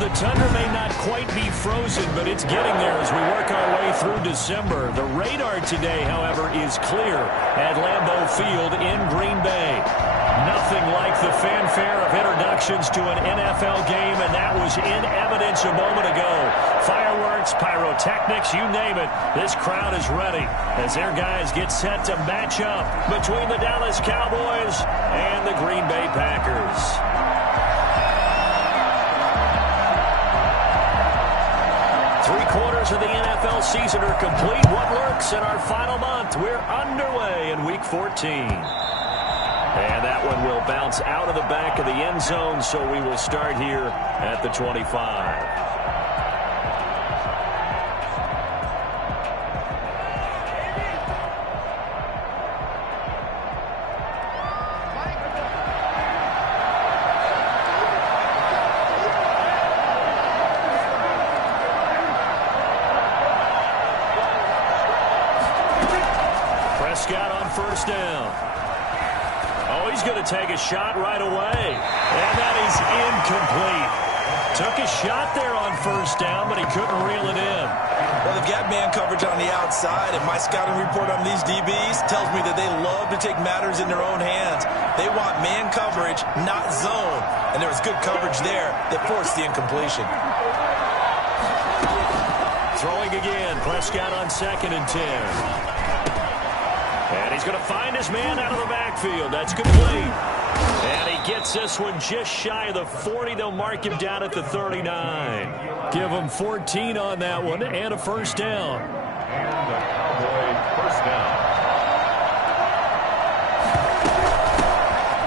The tundra may not quite be frozen, but it's getting there as we work our way through December. The radar today, however, is clear at Lambeau Field in Green Bay. Nothing like the fanfare of introductions to an NFL game, and that was in evidence a moment ago. Fireworks, pyrotechnics, you name it. This crowd is ready as their guys get set to match up between the Dallas Cowboys and the Green Bay Packers. Three-quarters of the NFL season are complete. What lurks in our final month? We're underway in Week 14. And that one will bounce out of the back of the end zone, so we will start here at the 25. Prescott on first down. Oh, he's going to take a shot right away. And that is incomplete. Took a shot there on first down, but he couldn't reel it in. Well, they've got man coverage on the outside, and my scouting report on these DBs tells me that they love to take matters in their own hands. They want man coverage, not zone. And there was good coverage there that forced the incompletion. Throwing again. Prescott on 2nd and 10. And he's going to find his man out of the backfield. That's complete. And he gets this one just shy of the 40. They'll mark him down at the 39. Give him 14 on that one and a first down. And the Cowboy first down.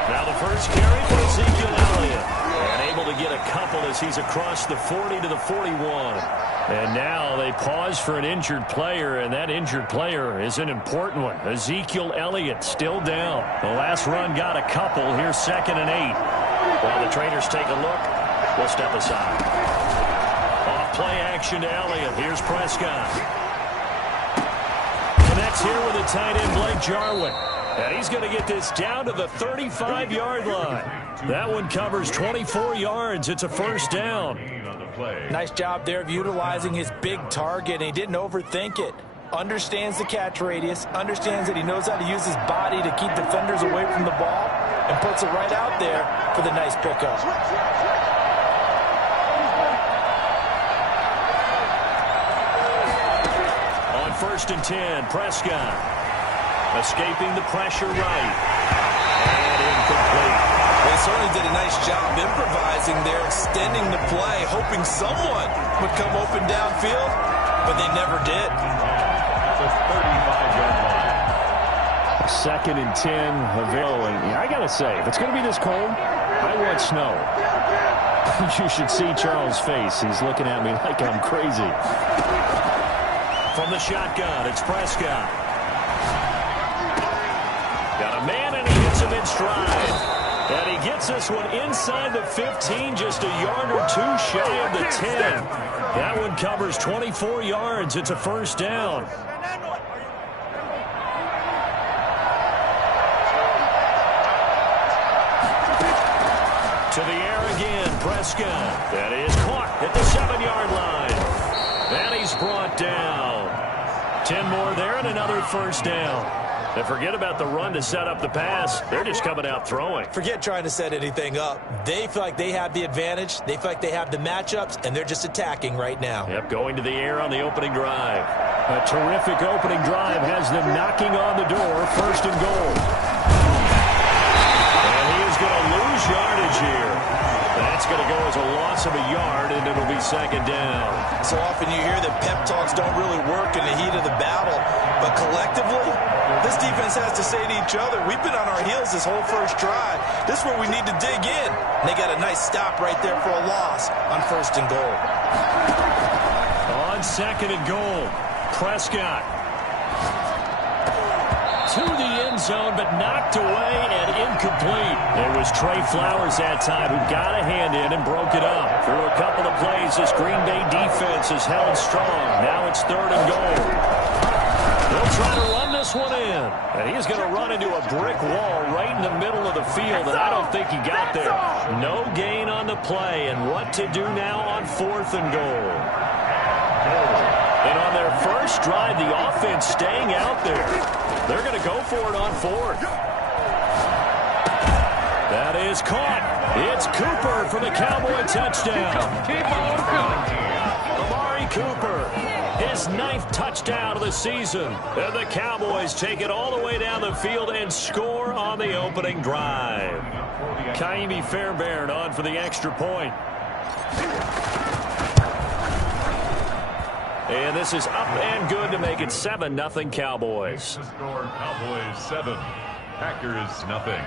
Now the first carry for Ezekiel Elliott. And able to get a couple as he's across the 40 to the 41. And now they pause for an injured player, and that injured player is an important one. Ezekiel Elliott still down. The last run got a couple. Here's 2nd and 8. While the traders take a look, we'll step aside. Off play action to Elliott. Here's Prescott. Connects here with a tight end, Blake Jarwin. And he's going to get this down to the 35-yard line. That one covers 24 yards. It's a first down. Nice job there of utilizing his big target, and he didn't overthink it. Understands the catch radius, understands that he knows how to use his body to keep defenders away from the ball, and puts it right out there for the nice pickup. On 1st and 10, Prescott escaping the pressure right. And incomplete. They certainly did a nice job improvising there, extending the play, hoping someone would come open downfield, but they never did. That's a 35-yard line. 2nd and 10. And I got to say, if it's going to be this cold, I want snow. You should see Charles' face. He's looking at me like I'm crazy. From the shotgun, it's Prescott. Got a man, and he hits him in stride. And he gets this one inside the 15, just a yard or two shy of the 10. That one covers 24 yards. It's a first down. To the air again, Prescott. That is caught at the 7-yard line. And he's brought down. 10 more there and another first down. And forget about the run to set up the pass. They're just coming out throwing. Forget trying to set anything up. They feel like they have the advantage. They feel like they have the matchups, and they're just attacking right now. Yep, going to the air on the opening drive. A terrific opening drive has them knocking on the door. 1st and goal. And he is going to lose yardage here. That's going to go as a loss of a yard, and it'll be 2nd down. So often you hear that pep talks don't really work in the heat of the battle, but collectively, this defense has to say to each other, we've been on our heels this whole first drive. This is where we need to dig in. And they got a nice stop right there for a loss on 1st and goal. On 2nd and goal, Prescott. To the end zone, but knocked away and incomplete. It was Trey Flowers that time who got a hand in and broke it up. Through a couple of plays, this Green Bay defense is held strong. Now it's 3rd and goal. They'll try to run this this one in. And he's going to run into a brick wall right in the middle of the field, and I don't think he got there. No gain on the play, and what to do now on 4th and goal. And on their first drive, the offense staying out there. They're going to go for it on 4th. That is caught. It's Cooper for the Cowboy touchdown. Keep on coming. Amari Cooper, his 9th touchdown of the season. And the Cowboys take it all the way down the field and score on the opening drive. Kaimi Fairbairn on for the extra point. And this is up and good to make it 7-0 Cowboys. The score, Cowboys 7, Packers nothing.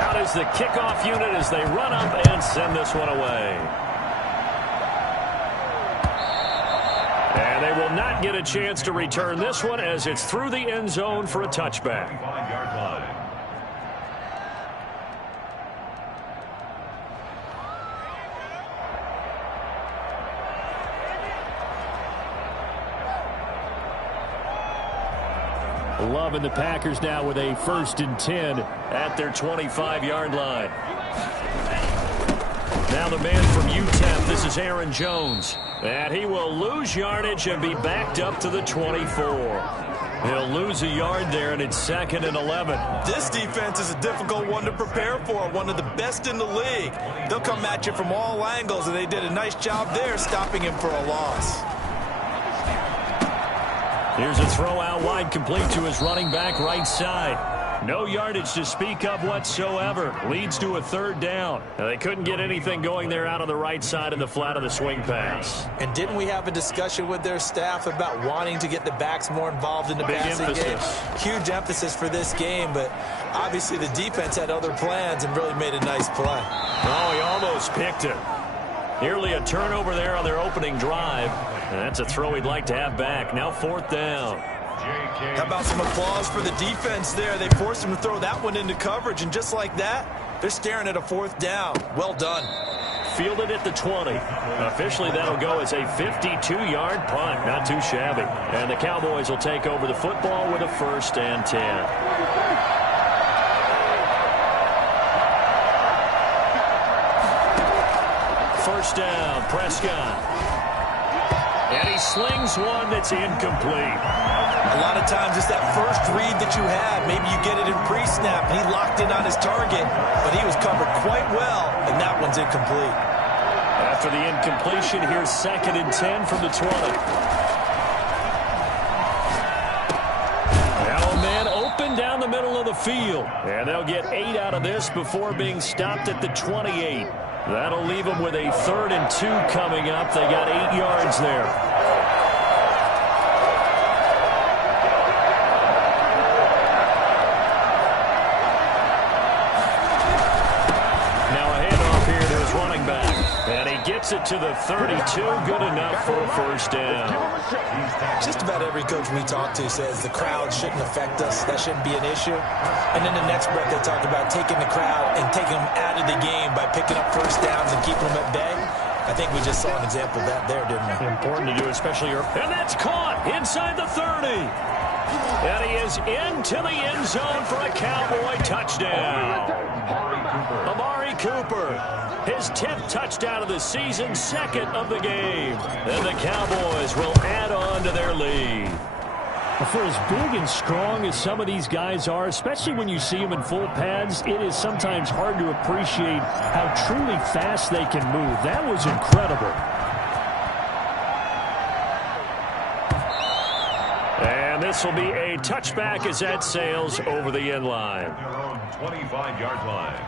Out is the kickoff unit as they run up and send this one away. And they will not get a chance to return this one as it's through the end zone for a touchback. 5-yard line. Loving the Packers now with a 1st and 10 at their 25-yard line. Now the man from UTEP, this is Aaron Jones. And he will lose yardage and be backed up to the 24. He'll lose a yard there, and it's 2nd and 11. This defense is a difficult one to prepare for, one of the best in the league. They'll come at you from all angles, and they did a nice job there stopping him for a loss. Here's a throw out wide, complete to his running back right side. No yardage to speak of whatsoever. Leads to a 3rd down. Now, they couldn't get anything going there out on the right side of the flat of the swing pass. And didn't we have a discussion with their staff about wanting to get the backs more involved in the passing game? Huge emphasis for this game, but obviously the defense had other plans and really made a nice play. Oh, he almost picked it. Nearly a turnover there on their opening drive. And that's a throw he'd like to have back. Now 4th down. How about some applause for the defense there? They forced him to throw that one into coverage, and just like that, they're staring at a 4th down. Well done. Fielded at the 20. Officially, that'll go as a 52-yard punt. Not too shabby. And the Cowboys will take over the football with a 1st and 10. First down, Prescott. And he slings one that's incomplete. A lot of times it's that first read that you have. Maybe you get it in pre-snap, and he locked in on his target, but he was covered quite well, and that one's incomplete. After the incompletion, here's 2nd and 10 from the 20. Now a man open down the middle of the field. And they'll get 8 out of this before being stopped at the 28. That'll leave them with a 3rd and 2 coming up. They got 8 yards there. Now a handoff here to his running back. And he gets it to the 32. Good enough for a 1st down. Just about every coach we talk to says the crowd shouldn't affect us. That shouldn't be an issue. And in the next breath, they talk about taking the crowd and taking them out of the game by picking up 1st downs and keeping them at bay. I think we just saw an example of that there, didn't we? Important to do, especially early. And that's caught inside the 30. And he is into the end zone for a Cowboy touchdown. Amari Cooper, his 10th touchdown of the season, 2nd of the game. And the Cowboys will add on to their lead. For as big and strong as some of these guys are, especially when you see them in full pads, it is sometimes hard to appreciate how truly fast they can move. That was incredible. And this will be a touchback as that sails over the end line. Their own 25-yard line.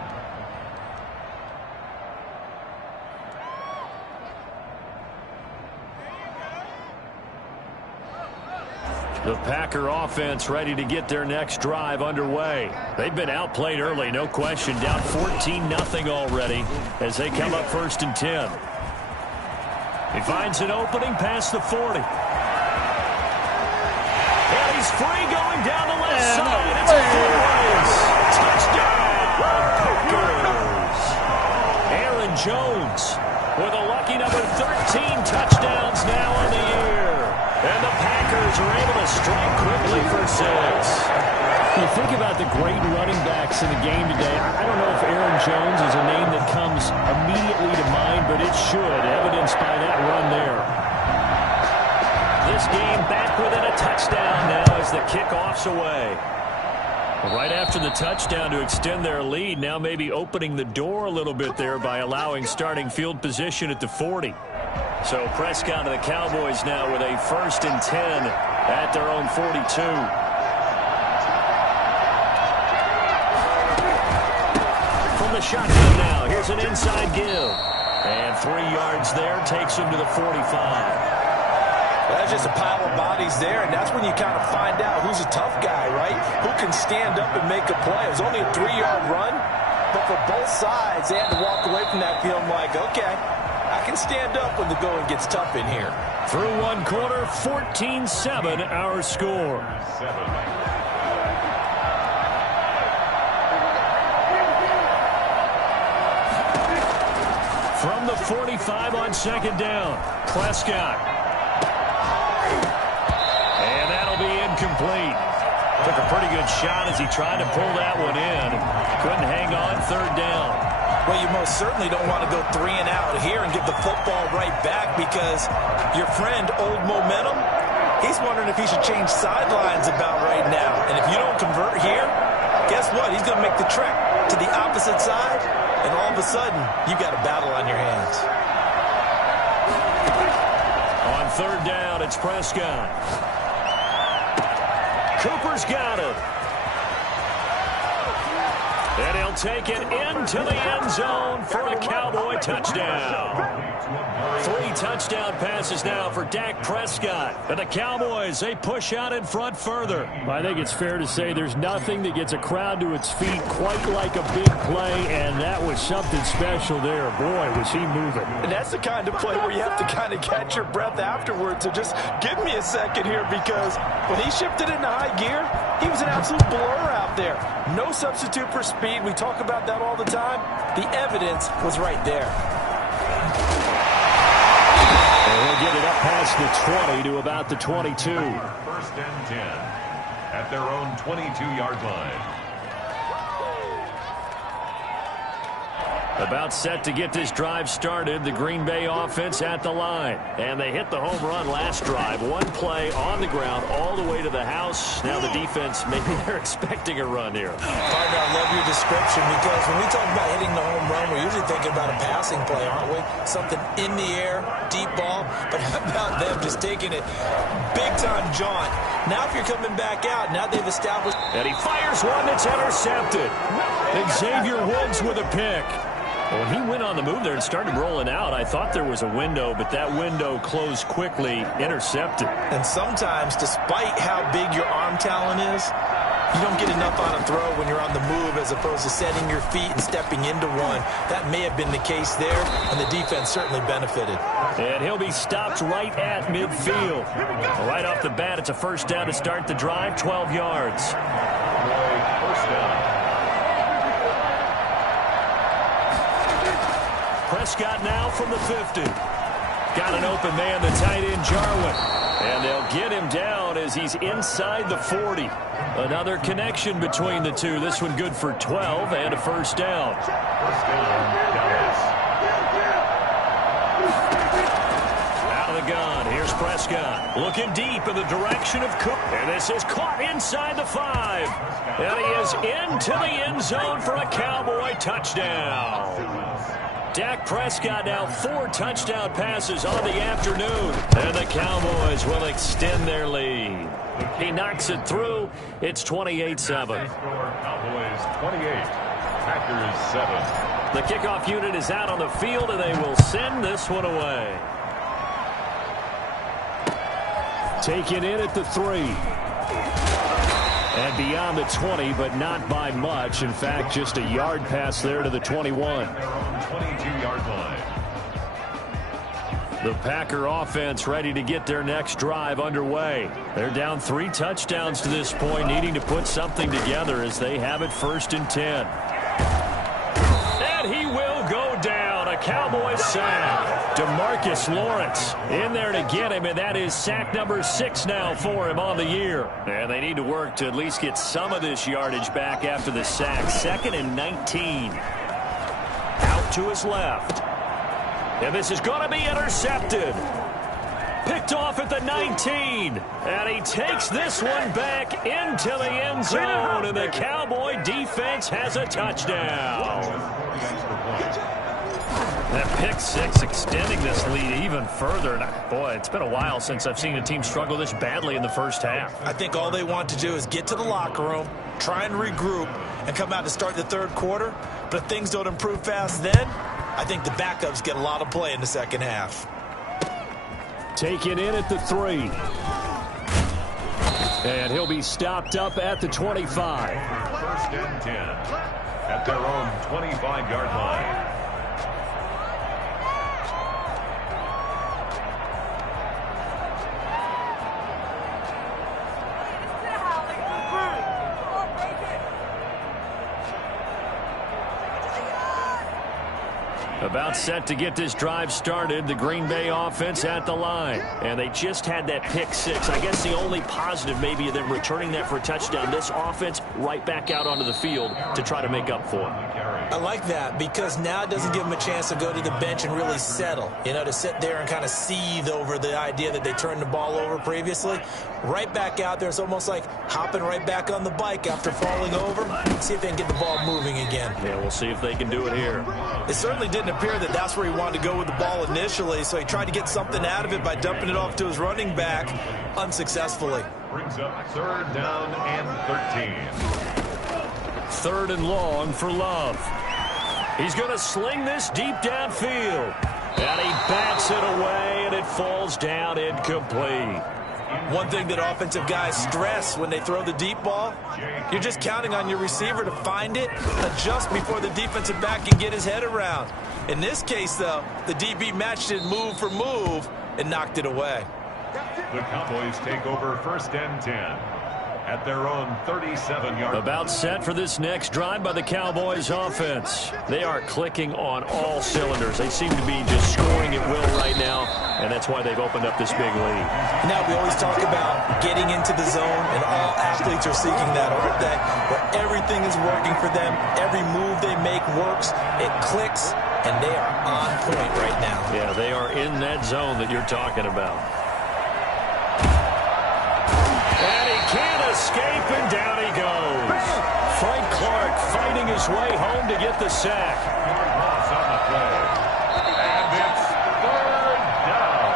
The Packer offense ready to get their next drive underway. They've been outplayed early, no question. Down 14-0 already as they come up 1st and 10. He finds an opening past the 40. And he's free going down the left side. It's a full race. Touchdown, Packers. Aaron Jones with a lucky number 13 touchdowns now. Cowboys are able to strike quickly for 6. You think about the great running backs in the game today. I don't know if Aaron Jones is a name that comes immediately to mind, but it should, evidenced by that run there. This game back within a touchdown now as the kickoff's away. Right after the touchdown to extend their lead, now maybe opening the door a little bit there by allowing starting field position at the 40. So Prescott and the Cowboys now with a 1st and 10 at their own 42. From the shotgun now, here's an inside give. And 3 yards there takes him to the 45. That's just a pile of bodies there, and that's when you kind of find out who's a tough guy, right? Who can stand up and make a play. It was only a 3-yard run, but for both sides, they had to walk away from that field like, okay, I can stand up when the going gets tough in here. Through 1 quarter, 14-7 our score. From the 45 on 2nd down, Prescott. And that'll be incomplete. Took a pretty good shot as he tried to pull that one in. Couldn't hang on 3rd down. Well, you most certainly don't want to go 3 and out here and give the football right back because your friend, Old Momentum, he's wondering if he should change sidelines about right now. And if you don't convert here, guess what? He's going to make the trek to the opposite side, and all of a sudden, you've got a battle on your hands. On 3rd down, it's Prescott. Cooper's got it. And he'll take it into the end zone for a Cowboy touchdown. 3 touchdown passes now for Dak Prescott. And the Cowboys, they push out in front further. I think it's fair to say there's nothing that gets a crowd to its feet quite like a big play, and that was something special there. Boy, was he moving. And that's the kind of play where you have to kind of catch your breath afterwards. So just give me a second here, because when he shifted into high gear, he was an absolute blur out there. No substitute for speed. We talk about that all the time. The evidence was right there. And he'll get it up past the 20 to about the 22. 1st and 10 at their own 22-yard line. About set to get this drive started, the Green Bay offense at the line. And they hit the home run last drive. 1 play on the ground all the way to the house. Now the defense, maybe they're expecting a run here. Partner, I love your description, because when we talk about hitting the home run, we're usually thinking about a passing play, aren't we? Something in the air, deep ball. But how about them just taking it big-time jaunt? Now if you're coming back out, now they've established. And he fires one that's intercepted. Xavier Woods with a pick. When he went on the move there and started rolling out, I thought there was a window, but that window closed quickly, intercepted. And sometimes, despite how big your arm talent is, you don't get enough on a throw when you're on the move as opposed to setting your feet and stepping into one. That may have been the case there, and the defense certainly benefited. And he'll be stopped right at midfield. Right off the bat, it's a 1st down to start the drive, 12 yards. 1st down. Prescott now from the 50. Got an open man, the tight end, Jarwin. And they'll get him down as he's inside the 40. Another connection between the two. This one good for 12 and a 1st down. 1st down, Dallas. Out of the gun, here's Prescott. Looking deep in the direction of Cook. And this is caught inside the 5. And he is into the end zone for a Cowboy touchdown. Dak Prescott now 4 touchdown passes on the afternoon. And the Cowboys will extend their lead. He knocks it through. It's 28-7. Cowboys 28, Packers 7. The kickoff unit is out on the field, and they will send this one away. Taken in at the 3. And beyond the 20, but not by much. In fact, just a yard pass there to the 21. 22-yard line. The Packer offense ready to get their next drive underway. They're down 3 touchdowns to this point, needing to put something together as they have it 1st and 10. And he will go down. A the Cowboys sack. DeMarcus Lawrence in there to get him, and that is sack number 6 now for him on the year. And they need to work to at least get some of this yardage back after the sack. 2nd and 19. Out to his left. And this is going to be intercepted. Picked off at the 19. And he takes this one back into the end zone. And the Cowboy defense has a touchdown. That pick 6 extending this lead even further. And boy, it's been a while since I've seen a team struggle this badly in the first half. I think all they want to do is get to the locker room, try and regroup, and come out to start the third quarter. But if things don't improve fast then, I think the backups get a lot of play in the second half. Take it in at the 3. And he'll be stopped up at the 25. 1st and 10 at their own 25-yard line. About set to get this drive started, the Green Bay offense at the line. And they just had that pick 6. I guess the only positive maybe of them returning that for a touchdown. This offense right back out onto the field to try to make up for it. I like that because now it doesn't give them a chance to go to the bench and really settle. You know, to sit there and kind of seethe over the idea that they turned the ball over previously. Right back out there. It's almost like hopping right back on the bike after falling over. See if they can get the ball moving again. Yeah, we'll see if they can do it here. It certainly didn't appear that that's where he wanted to go with the ball initially, so he tried to get something out of it by dumping it off to his running back unsuccessfully. Brings up 3rd down and 13. 3rd and long for Love. He's going to sling this deep downfield. And he bats it away, and it falls down incomplete. One thing that offensive guys stress when they throw the deep ball, you're just counting on your receiver to find it, adjust before the defensive back can get his head around. In this case, though, the DB matched it move for move and knocked it away. The Cowboys take over 1st and 10 at their own 37-yard line. About set for this next drive by the Cowboys offense. They are clicking on all cylinders. They seem to be just scoring at will right now, and that's why they've opened up this big lead. Now, we always talk about getting into the zone, and all athletes are seeking that, aren't they? Where everything is working for them, every move they make works, it clicks, and they are on point right now. Yeah, they are in that zone that you're talking about. And he can't escape, and down he goes. Frank Clark fighting his way home to get the sack. Loss on the play. And it's 3rd down.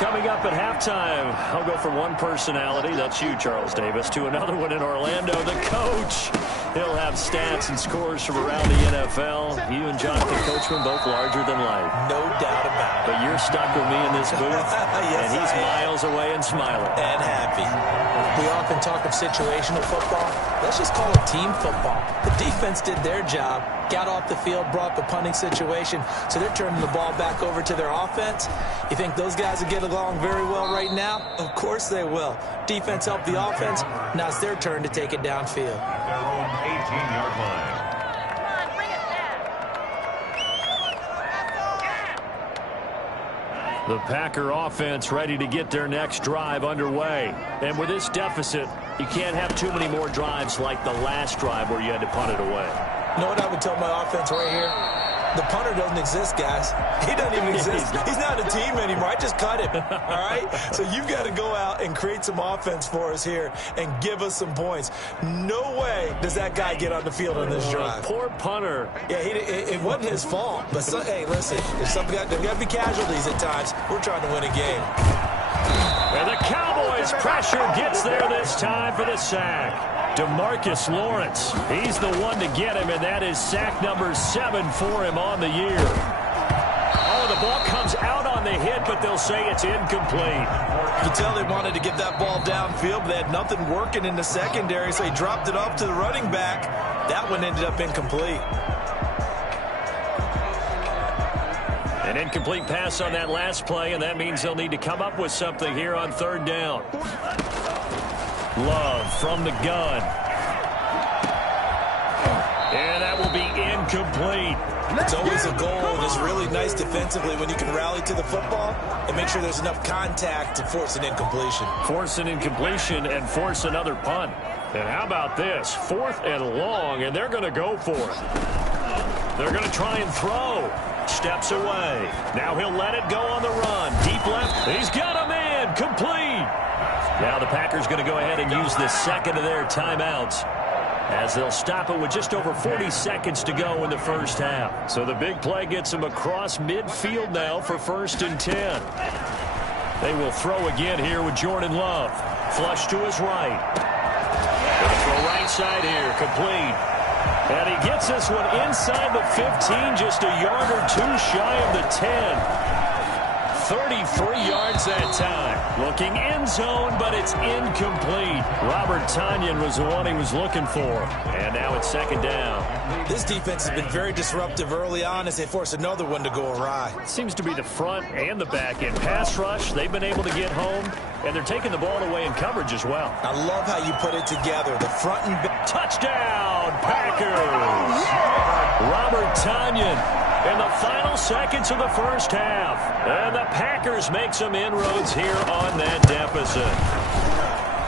Coming up at halftime, I'll go from one personality, that's you, Charles Davis, to another one in Orlando, the coach. He'll have stats and scores from around the NFL. You and Jonathan Coachman, both larger than life. No doubt about it. But you're stuck with me in this booth, Yes, and he's miles away and smiling. And happy. We often talk of situational football. Let's just call it team football. The defense did their job, got off the field, brought the punting situation, so they're turning the ball back over to their offense. You think those guys will get along very well right now? Of course they will. Defense helped the offense. Now it's their turn to take it downfield. Their own 18-yard line. The Packer offense ready to get their next drive underway. And with this deficit, you can't have too many more drives like the last drive where you had to punt it away. You know what I would tell my offense right here? The punter doesn't exist, guys. He doesn't even exist. He's not a team anymore. I just cut him, all right? So you've got to go out and create some offense for us here and give us some points. No way does that guy get on the field on this drive. Poor punter. Yeah, it wasn't his fault. But, hey, listen, there's got to be casualties at times. We're trying to win a game. And the Cowboys pressure gets there this time for the sack. DeMarcus Lawrence, he's the one to get him, and that is sack number 7 for him on the year. Oh, the ball comes out on the hit, but they'll say it's incomplete. You can tell they wanted to get that ball downfield, but they had nothing working in the secondary, so he dropped it off to the running back. That one ended up incomplete. An incomplete pass on that last play, and that means they'll need to come up with something here on 3rd down. Love from the gun. And that will be incomplete. It's always a goal, and it's really nice defensively when you can rally to the football and make sure there's enough contact to force an incompletion. Force an incompletion and force another punt. And how about this? 4th and long, and they're going to go for it. They're going to try and throw. Steps away. Now he'll let it go on the run. Deep left. He's got him in. Complete. Now the Packers going to go ahead and use the second of their timeouts, as they'll stop it with just over 40 seconds to go in the first half. So the big play gets them across midfield now for 1st and 10. They will throw again here with Jordan Love. Flush to his right. Gonna throw right side here. Complete. And he gets this one inside the 15, just a yard or two shy of the 10. 33 yards that time. Looking end zone, but it's incomplete. Robert Tonyan was the one he was looking for. And now it's 2nd down. This defense has been very disruptive early on as they force another one to go awry. It seems to be the front and the back end. Pass rush, they've been able to get home, and they're taking the ball away in coverage as well. I love how you put it together. The front and back. Touchdown, Packers! Robert Tonyan in the final seconds of the first half. And the Packers make some inroads here on that deficit.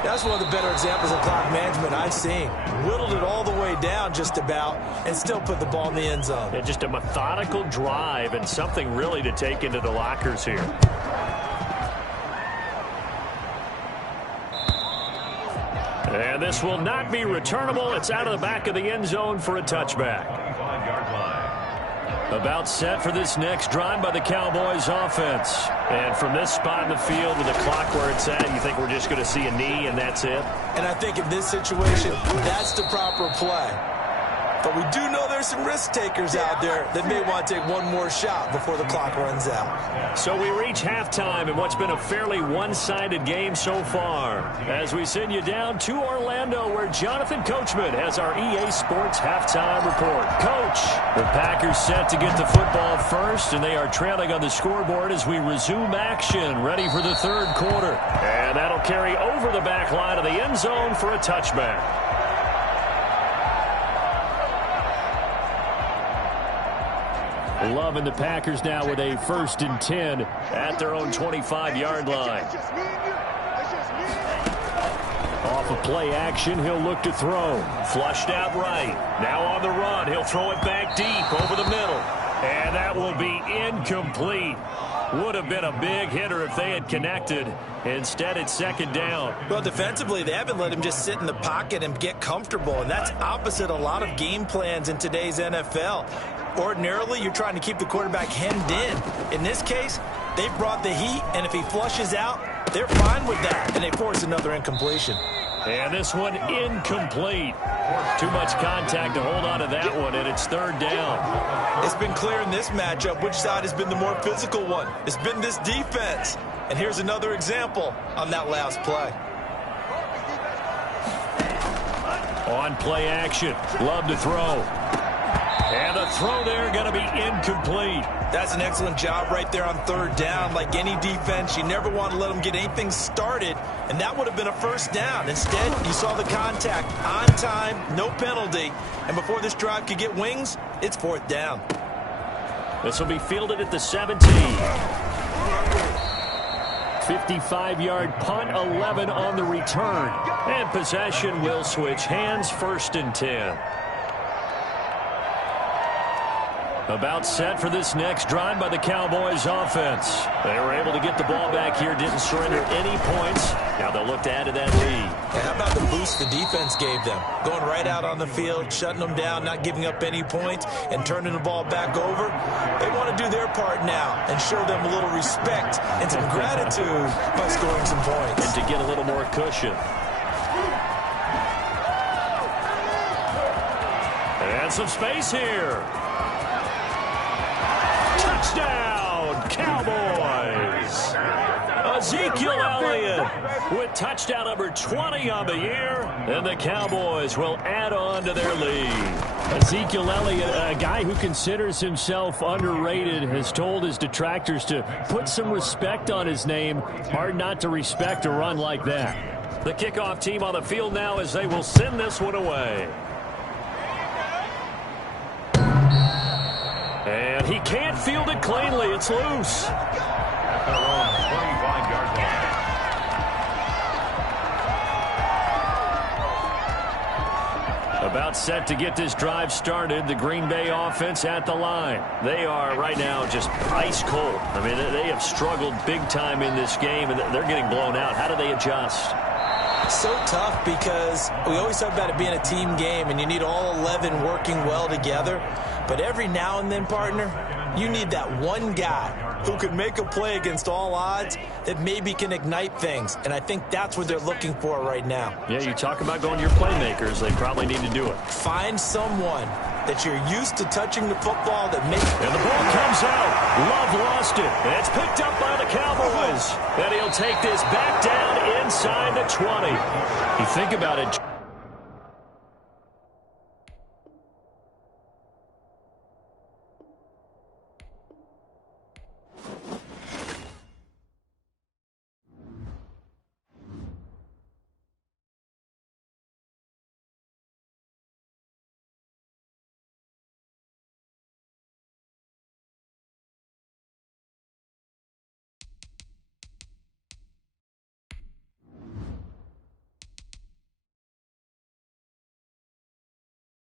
That's one of the better examples of clock management I've seen. Whittled it all the way down just about and still put the ball in the end zone. Yeah, just a methodical drive and something really to take into the lockers here. And this will not be returnable. It's out of the back of the end zone for a touchback. About set for this next drive by the Cowboys offense. And from this spot in the field with the clock where it's at, you think we're just going to see a knee and that's it? And I think in this situation, that's the proper play. But we do know there's some risk takers out there that may want to take one more shot before the clock runs out. So we reach halftime in what's been a fairly one-sided game so far, as we send you down to Orlando, where Jonathan Coachman has our EA Sports halftime report. Coach, the Packers set to get the football first, and they are trailing on the scoreboard as we resume action, ready for the 3rd quarter. And that'll carry over the back line of the end zone for a touchback. Love and the Packers now with a 1st and 10 at their own 25-yard line. Off of play action, he'll look to throw. Flushed out right. Now on the run, he'll throw it back deep over the middle. And that will be incomplete. Would have been a big hitter if they had connected. Instead, it's 2nd down. Well, defensively, they haven't let him just sit in the pocket and get comfortable, and that's opposite a lot of game plans in today's NFL. Ordinarily, you're trying to keep the quarterback hemmed in. In this case, they brought the heat, and if he flushes out, they're fine with that, and they force another incompletion. And this one incomplete. Too much contact to hold on to that one, and it's 3rd down. It's been clear in this matchup which side has been the more physical one. It's been this defense. And here's another example on that last play. On play action, Love to throw. And the throw there going to be incomplete. That's an excellent job right there on 3rd down. Like any defense, you never want to let them get anything started, and that would have been a 1st down. Instead, you saw the contact on time, no penalty, and before this drive could get wings, it's 4th down. This will be fielded at the 17. 55-yard punt, 11 on the return. And possession will switch hands, 1st and 10. About set for this next drive by the Cowboys offense. They were able to get the ball back here, didn't surrender any points. Now they'll look to add to that lead. And how about the boost the defense gave them? Going right out on the field, shutting them down, not giving up any points, and turning the ball back over. They want to do their part now and show them a little respect and some gratitude by scoring some points. And to get a little more cushion. And some space here. Touchdown, Cowboys! Ezekiel Elliott with touchdown number 20 on the year, and the Cowboys will add on to their lead. Ezekiel Elliott, a guy who considers himself underrated, has told his detractors to put some respect on his name. Hard not to respect a run like that. The kickoff team on the field now as they will send this one away. He can't field it cleanly. It's loose. At their own 25-yard line. About set to get this drive started. The Green Bay offense at the line. They are right now just ice cold. I mean, they have struggled big time in this game, and they're getting blown out. How do they adjust? So tough because we always talk about it being a team game, and you need all 11 working well together. But every now and then, partner, you need that one guy who could make a play against all odds that maybe can ignite things. And I think that's what they're looking for right now. Yeah, you talk about going to your playmakers. They probably need to do it. Find someone that you're used to touching the football that makes... And the ball comes out. Love lost it. It's picked up by the Cowboys. And he'll take this back down inside the 20. You think about it.